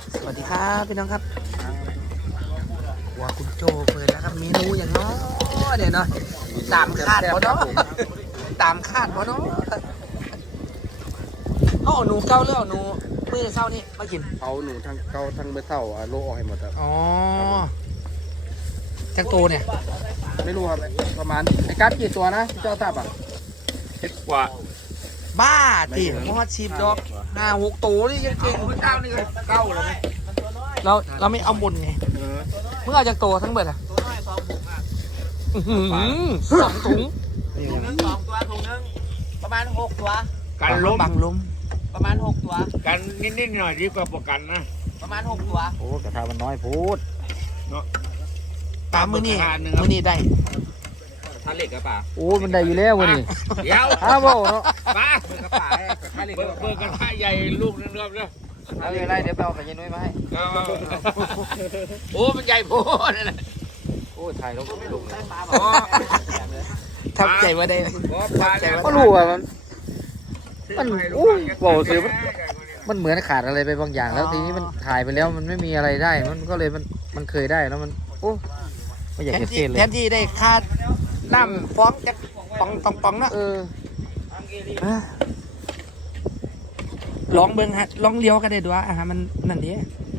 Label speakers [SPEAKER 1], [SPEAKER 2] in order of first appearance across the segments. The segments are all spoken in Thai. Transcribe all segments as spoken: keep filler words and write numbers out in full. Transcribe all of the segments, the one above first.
[SPEAKER 1] สวัสดีครับพี่น้องครับหัวคุณโจเปิดแล้วครับเมนูอย่างน้อยเดี๋ยวเนาะตามคาดพอเนาะตามคาดพอเนาะเขาเอาหนูเก้าเลือหนูเมื่อเช้านี่มากิน
[SPEAKER 2] เอาหนูทั้งเก้าทั้งเมื่อเช้าโลออกให้หมดครับ
[SPEAKER 1] อ๋อจักโตเนี่ย
[SPEAKER 2] ไม่รู้ครับประมาณไอ้การ์ดกี่ตัวนะเจ้าทราบอ่ะ
[SPEAKER 3] เจ็ดกว่า
[SPEAKER 1] บ้าจีมอดชีพดอกห้าหกตัวนี่ยังเก่ง
[SPEAKER 3] เก้านี่ก็เก้าแล้วไหม
[SPEAKER 1] เราเราไม่เอาบนไงเมื่อเอาจากตัวทั้งเบิดอ่ะสองถุง
[SPEAKER 4] ถุงนึงสองตัวถุงนึงประมาณหกตัว
[SPEAKER 3] การล้ม
[SPEAKER 1] บังล้ม
[SPEAKER 4] ประมาณหกตัว
[SPEAKER 3] กันนิดๆหน่อยดีกว่าประกันนะ
[SPEAKER 4] ประมาณหกตัว
[SPEAKER 2] โอ้กระทะมันน้อยพูด
[SPEAKER 3] เนาะ
[SPEAKER 1] ตามมือนี่มือนี่ได้
[SPEAKER 4] ท่าเหล็กกระป๋า
[SPEAKER 2] โอ้มันได้อยู่แล้ววันนี้
[SPEAKER 3] เดี๋ยว
[SPEAKER 2] อ้าวเนาะ
[SPEAKER 3] ป้าเบอร์กระป๋าเบอร์เบอร์กระทะใหญ่ลูกนึงรอบเนาะ
[SPEAKER 2] เอาอะไรเดี๋ยวไปเอาไปยันนุ้ยมาให้
[SPEAKER 3] โอ้มันใหญ่โพดเลย
[SPEAKER 2] โอ้ถ่ายลงลง
[SPEAKER 1] ทับใจว่าได้
[SPEAKER 2] ก็รู้ว่ามันมันโอ้บอกถือมันมันเหมือนขาดอะไรไปบางอย่างแล้วทีนี้มันถ่ายไปแล้วมันไม่มีอะไรได้มันก็เลยมันมันเคยได้แล้วมันโอ้ไม่อยากจะเทเลย
[SPEAKER 1] แทนที่ได้คาดน้ำฟ้องจะปองตองปองนะ
[SPEAKER 2] เออ
[SPEAKER 1] ลองเบิ้งฮะลองเลี้ยวกันได้ด้วยอ่ะมันนั่นดิ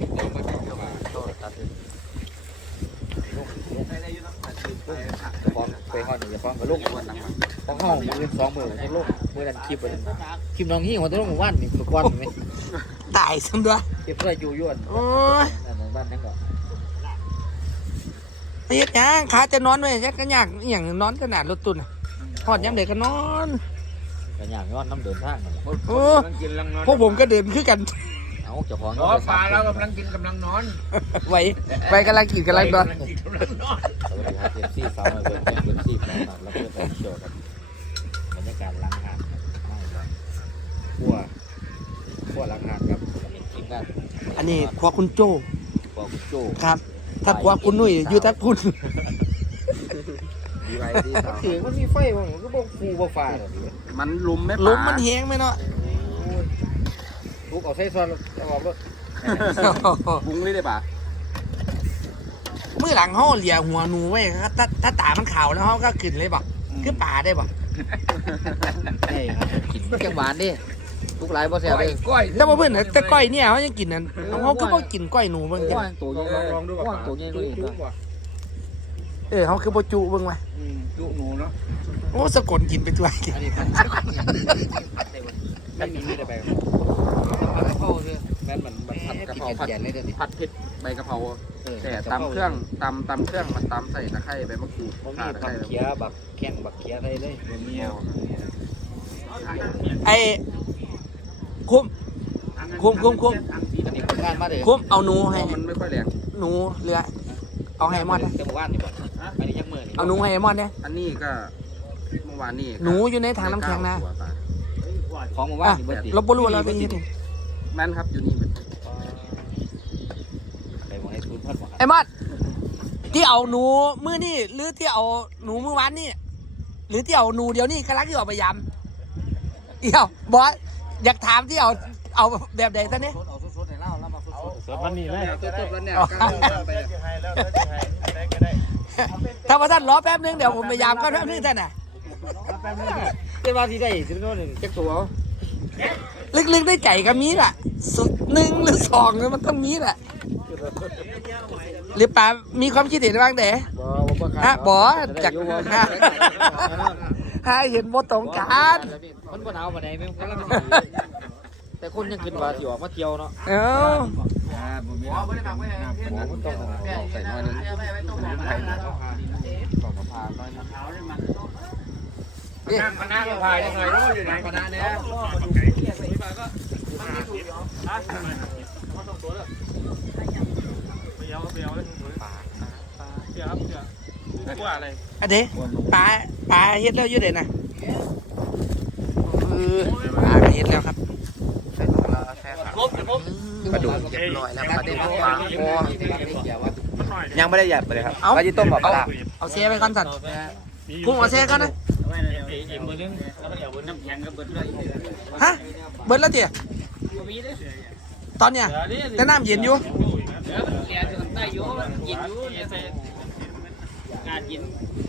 [SPEAKER 2] ฟ้องไปห้องหนึ่งจะฟ้องกับลูกมันนะฟ้องห้องมือสองมือให้ลูกมือดันคลิปเลยคลิปน้องหิ้งหัวตัวลูกว่านนี่ตัวก้อนไหม
[SPEAKER 1] ตายซ้ำด้วย
[SPEAKER 2] เก็บเพื่ออยู่ยวน
[SPEAKER 1] โอ้ย
[SPEAKER 2] บ้านนั่งก่อน
[SPEAKER 1] ไปยัดยังขาจะนอนไว้ยัดกันยากอย่างนอนขนาดรถตุนหอดย้ำเด็กก็นอน
[SPEAKER 2] กันยากย้อนน้ำเดินทางกัน
[SPEAKER 1] โอ้พวกผมก็เดินขึ้นกัน
[SPEAKER 2] เอาเจ้าของ
[SPEAKER 3] อ๋อปลาเรากำลังกินกำลังนอน
[SPEAKER 1] ไว้ไว้กำลังกินกำลังนอน
[SPEAKER 2] สวัสดีครับเจ็บซี่ฟ้ามาเป็นเป็นซี่ฟ้ามาแล้วก็เป็นโชว์กันบรรยากาศล้างหาดไม่เลยขั้วขั้วล้างหาดครับกินกัน
[SPEAKER 1] อันนี้ครัวคุณโจ
[SPEAKER 2] ครัวคุณโจ
[SPEAKER 1] ครับถ้าครัวคุณนุ่ยอยู่ทักคุณ
[SPEAKER 2] ดีไว้ดีสาวเสียงมันมีไฟมันก็บอกฟูบอกฟ้ามันลุมไหม
[SPEAKER 1] ลุมมันแห้งไหมเนาะ
[SPEAKER 2] ลูกเอาใส่ซอนจะออกรถบุ้งไม่ได้ป่ะ
[SPEAKER 1] เมื่อหลังเขาเหลี่ยหัวหนูไว้ถ้าถ้าตามันขาวแล้วเขาก็ขึ้นเลยบ่คือป่าได้บ่
[SPEAKER 2] ใช่ครับกินแกงหวานดิลูกหลายบ่แซ่บเลย
[SPEAKER 3] ก้อย
[SPEAKER 1] แต่ว่าเพื่อนแต่ก้อยเนี่ยเขายังกินนั่นเขาคือบ่กินก้อยหนูเบิ่งจัง
[SPEAKER 2] ตัวใหญ่ลองดูก่อนตัวใหญ่เลย
[SPEAKER 1] เออเขาคือบ่จุเบิ่งว่ะ
[SPEAKER 3] จุหนูเนาะ
[SPEAKER 1] โอ้สะกดกินไปตัวกิน
[SPEAKER 2] อันนี้พันไม่มีได้ไปผัดกะเพราเลยแม่มันผัดกะเพราผัดผัดเผ็ดใบกะเพราแต่ตำเครื่องตำตำเครื่องมันตำใส่ตะไคร้ใบมะกรูดข่าตะไคร้เคี้ยบักแข้งบักเคี้ยอะไรเลยเมียว
[SPEAKER 1] ไอ้คุ้มคุ้มคุ้มคุ้มคุ้มเอาหนูให้
[SPEAKER 2] มันไม่ค่อยแรง
[SPEAKER 1] หนูเรือเอาให้มอดนะเอาหนูให้มอดเนี่ย
[SPEAKER 2] อันนี้ก็เมื่อวานนี้
[SPEAKER 1] หนูอยู่ในถังน้ำแข็งนะ
[SPEAKER 2] ของเมื่อวาน
[SPEAKER 1] ลบบุรีเราไปยี่นี่
[SPEAKER 2] แม่นครับอยู่นี่
[SPEAKER 1] ไอ้มอดที่เอาหนูมือนี่หรือที่เอาหนูมือวานนี่หรือที่เอาหนูเดี๋ยวนี้กำลังที่ออกไปยำเดี๋ยวบอสอยากถามที่เอาเอาแบบใดซะเนี่ย
[SPEAKER 2] สดวันนี้เลยสดวันนี้
[SPEAKER 1] ถ้าว่าท่านรอแป๊บนึงเดี๋ยวผมพยายามก็แป๊บนึงท่านน่ะ
[SPEAKER 2] เป็นว่าที่ได้สิบโลหนึ่งเจ็บตัว
[SPEAKER 1] ลึกๆได้ใจก็มีแหละสุดหนึ่งหรือสองมันต้องมีแหละหรือป่ามีความคิดเห็นบ้างเด้ฮะบอจากให้เห็นบทตรงกัน
[SPEAKER 2] มันบ่หนาวบ่ได้แม่งกำลังแต่คนยังคิดว่าสิออกมาเที่ยวเนาะ
[SPEAKER 1] เออ
[SPEAKER 2] ใส่น้อยนึงต้องมาพาน้อยนึง
[SPEAKER 3] นั่งมานั่งพายยังไงรู้อยู่ไหนคณะเนี้ย
[SPEAKER 1] อันเด้ปลาปลาเฮ็ดแล้วยืดเด่นนะเออปลาเฮ็ดแล้วครับกระดูกเรียบร้อยแล้วประเด็นปลาคอ
[SPEAKER 2] ยังไม่ได้หยัดไปเลยครับปลาจีต้มแบบปลา
[SPEAKER 1] เอาเสียไปก่อนสัตว์พุ่งเอาเสียก่อนนะฮะเบิร์ดแล้วเตี๋ยตอนเนี้ยแต่น้ำเย็นอยู่
[SPEAKER 3] เดี๋ยวมันแก่จนใต้อยู่ยินอยู่อย่าใส่การยิน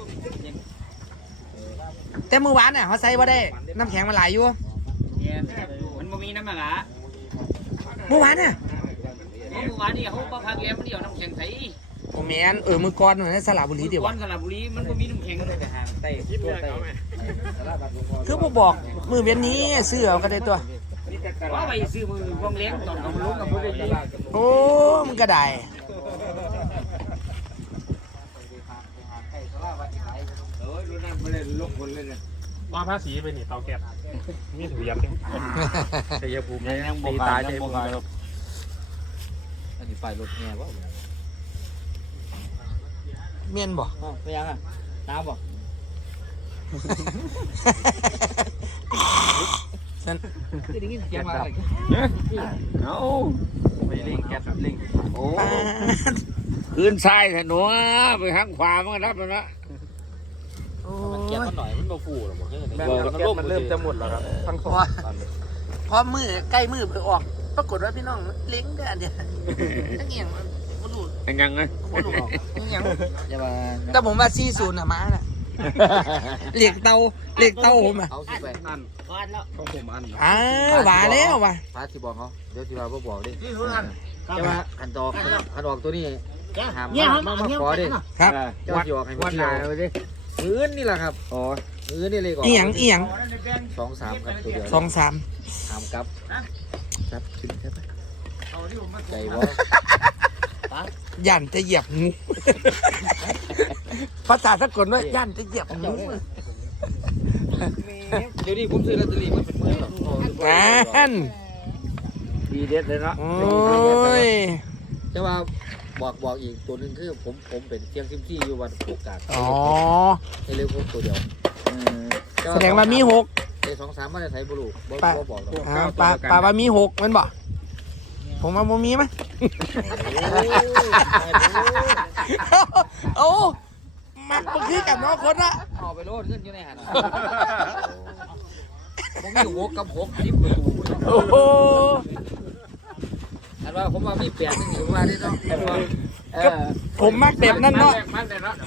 [SPEAKER 1] แต่มือวานเนี่ยเขาใส่บ่ได้น้ำแข็งมันหลายอยู่
[SPEAKER 3] เนี่ยมันบ่มีน้ำมันละ
[SPEAKER 1] มือวานเนี่ย
[SPEAKER 3] เมื่อวานนี่เขาบ่พักแล้วมันเดียวน้ำแข็งใส
[SPEAKER 1] โอ้แมนเออมือก่อนเหมือนสระบุรีเดียว
[SPEAKER 3] ก้อนสระบุรีมันบ่มีน้ำแข็งเลยแต่หางใต้ตัวใต้
[SPEAKER 1] คือบ่บอกมือเวียนนี้ซื้อเอาก็ได้ตัว
[SPEAKER 3] ว่าไปซื้อมือวงเลี้ยงตอนกับลูกกับบ่ได้ยิน
[SPEAKER 1] โอ้มันก็ได้
[SPEAKER 3] เออรู้นั่นบ่ได้ลงคนเลยเนี่ย
[SPEAKER 5] ว่าภาษีไปนี่เตาแก๊สมีถุงยำด้วย
[SPEAKER 2] ชัยภูมิ
[SPEAKER 3] ยังบ่
[SPEAKER 2] ตี
[SPEAKER 3] ตา
[SPEAKER 2] ตาย ย
[SPEAKER 3] ยั
[SPEAKER 2] ชั
[SPEAKER 3] ง
[SPEAKER 2] ย
[SPEAKER 3] บ่
[SPEAKER 2] ภูมิ
[SPEAKER 3] ตาย
[SPEAKER 2] อันนี้ไปรถแง่วะ
[SPEAKER 1] เมียนบ่
[SPEAKER 3] อ๋อไปยังอ่ะตาบ่
[SPEAKER 1] ฉัน
[SPEAKER 3] คือได้ยินเสียงมาเลย
[SPEAKER 2] เอาไปเล่งแก๊สเล่งโอ้
[SPEAKER 1] ปาด
[SPEAKER 3] คืนซ้ายถนนไปทางขวามันรับแล้วนะ
[SPEAKER 1] โอ้
[SPEAKER 2] แก๊ส
[SPEAKER 1] ย
[SPEAKER 2] มันหน่อยมันโมฟูหรอกแม่
[SPEAKER 3] บอก
[SPEAKER 2] แก๊สมันเริ่มจะหมดแล้วครับทั้งสอง
[SPEAKER 1] พอมือใกล้มือเพิ่งออก ปรากฏว่าพี่น้องเล้งได้อันเดียวทั้งเอียงบ่รู้
[SPEAKER 3] ยังไง
[SPEAKER 1] บ่รู้ทั้งเอียง
[SPEAKER 2] จะมา
[SPEAKER 1] แต่ผมว่าสี่ศูนย์น่ะมาน่ะเหล็กเตาเหล็กเตาผมอ่ะ
[SPEAKER 2] เอาสิไปอัน
[SPEAKER 3] ก้อนแล้ว
[SPEAKER 2] ของผมอัน
[SPEAKER 1] อ้าวหวานแล้วว่ะ
[SPEAKER 2] พาที่บอกเขาเดี๋ยวที่ว่าบอกดิ
[SPEAKER 3] นี่ทุกท่าน
[SPEAKER 2] จะมาขันตอกขันออกตัวนี้หามมามาขอดิ
[SPEAKER 1] ครับ
[SPEAKER 2] เจ้าที่ออกให้มันเที่ยวดิพื้นนี่แหละครับอ๋อพื้นนี่เลยก่อน
[SPEAKER 1] เอียงเอียง
[SPEAKER 2] สองสามครับตัวเดียว
[SPEAKER 1] สองสาม
[SPEAKER 2] หามกับครับขึ้นใช่ไหมใจวะ
[SPEAKER 1] ย่านจะเหยียบงูภาษาสะกดว่าย่านจะเหยียบงู
[SPEAKER 2] เดี๋ยวนี้ผมซื้อลอตเตอรี่มันเป็นหมื่นหรอก
[SPEAKER 1] นั่น
[SPEAKER 3] ดีเด็ดเลยเนาะ
[SPEAKER 1] โอ้ย
[SPEAKER 2] จะว่าบอกบอกอีกตัวหนึ่งคือผมผมเป็นเสียงซิมซี่อยู่วันโอกาส
[SPEAKER 1] อ๋อ
[SPEAKER 2] ให้เร็วผมตัวเดียว
[SPEAKER 1] แสดงว่ามีหก
[SPEAKER 2] เอสองสามมาได้ไทยบุรุษบ่บ่บอกหรอก
[SPEAKER 1] อ่าปลาปลาว่ามีหกแมันบ่ผมว่าบ่มีมั้ยโอ้มักมันคือกับน้องคนละ
[SPEAKER 2] เอาไปโลดขึ้นอยู่ในหันผมมีหกกับหกสิบประตู
[SPEAKER 1] โอ้โห
[SPEAKER 2] อันว่าผมว่ามีแปดนึงอยู่ว่าได้เนาะเออ
[SPEAKER 1] ผมมักแบบนั้นเนาะ
[SPEAKER 3] มันเลยเนาะ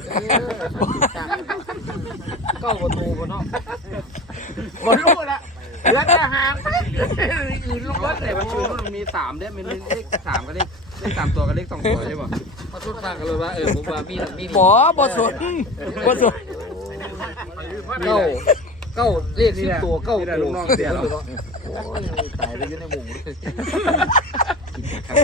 [SPEAKER 2] เก้าประตูเนาะ
[SPEAKER 3] บ่รู้ละเหลือแต่หางอื่นลูกรถแต่มันมันมีสามเด้มันมีเลขสามกับเลขเลขสามตัวกับเลขสองตัวใช่ป่ะ
[SPEAKER 2] มาทุกทางกันเลยว่าเออผมว่ามีมี
[SPEAKER 1] บ่บ่สนบ่สน
[SPEAKER 2] เก้าเก้าเลขสิบตัวเก้าตัวลูกน้องเสียแล้วโอ้ยตายเลยอยู่ในหมู่เลยกินข้าว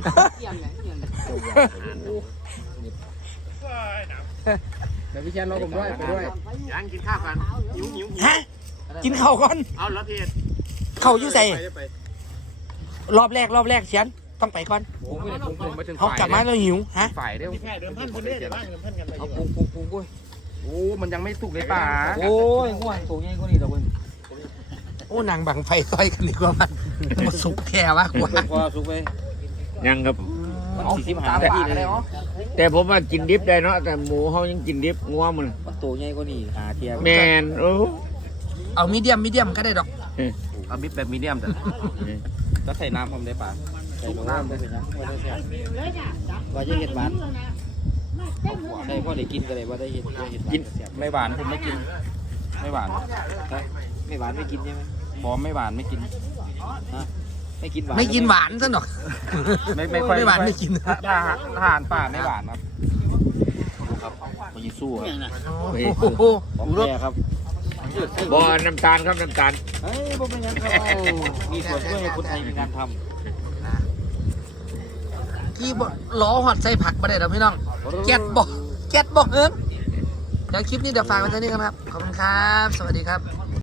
[SPEAKER 3] เดี๋ยวพี่แจนรอผมด้วยไปด้วยยังกินข้าวกันหิวหิว
[SPEAKER 1] ฮะกินข้าวก่อน
[SPEAKER 3] เอาแล้วพี่
[SPEAKER 1] ข้าวอยู่ใส่รอบแรกรอบแรกเชียนต้องไปก่อน
[SPEAKER 3] ผมไม่ผมผมมาถึง
[SPEAKER 1] เขากลับมาแล้วหิวฮะ
[SPEAKER 3] ฝ่ายเด้
[SPEAKER 5] แค่เดิมพันคนเดียวเดี๋ยวบ้านเดิมพันกันไป
[SPEAKER 2] เอาปุ้งปุ้งปุ้งปุ้ย
[SPEAKER 3] โอ้มันยังไม่สุกเลยป่า
[SPEAKER 2] โอ้ยง่วงตัวนี้ก็นี่ดอกเว้ย
[SPEAKER 1] โอ้นางบังไฟซอยกันดีกว่ามันมาสุกแค่วะกว่า
[SPEAKER 2] พอสุกไป
[SPEAKER 3] ยังครับ
[SPEAKER 1] เอาสิบห้าบาทเลยเหรอ
[SPEAKER 3] แต่ผมว่ากินดิบได้เนาะแต่หมูเขายังกินดิบงัวมัน
[SPEAKER 2] มันตัวใหญ่กว่านี่หาเทียม
[SPEAKER 3] แมนโอ้
[SPEAKER 1] เอามีเดียมมีเดียมก็ได้ดอก
[SPEAKER 3] เอาบิบแบบมีเดียมแต่จะใส่น้ำผมได้ป่ะ
[SPEAKER 2] ใส่น้ำไปเป็นยังไม่ได้แซ่บว่าจะเห็ดหวานใช่พ่อได้กินก็เลยว่าได้เห็ดเห็ด
[SPEAKER 3] กินไม่หวานผมไม่กิน ไม่หวาน
[SPEAKER 2] ไม่หวานไม่กินใช่ไหม
[SPEAKER 3] บอมไม่หวานไม่กิน
[SPEAKER 2] ไม่กินหวาน
[SPEAKER 1] ไม่กินหวานซะหน่อย
[SPEAKER 3] ไม่ไม่ค่อย
[SPEAKER 1] ไม่หวานไม่กิน
[SPEAKER 3] ถ้าถ้าทหารป่าไม่หวานครับ
[SPEAKER 2] ครับมันยิ่สู้ครับ
[SPEAKER 1] โอ้โห
[SPEAKER 2] ของแท้ครับ
[SPEAKER 3] บอน้ำตาลครับน้ำตาล
[SPEAKER 2] เฮ้ยผมเป็นยังไงมีส่วนช่วยให้คนไทยมีงานท
[SPEAKER 1] ที่บ่ล้อหอดใส่ผักมาได้ดอกพี่น้องแก๊สบอกแก๊สบอกเอิงเดี๋ยวคลิปนี้เดี๋ยวฝากไว้เท่านี้ครับ ขอบคุณครับ สวัสดีครับ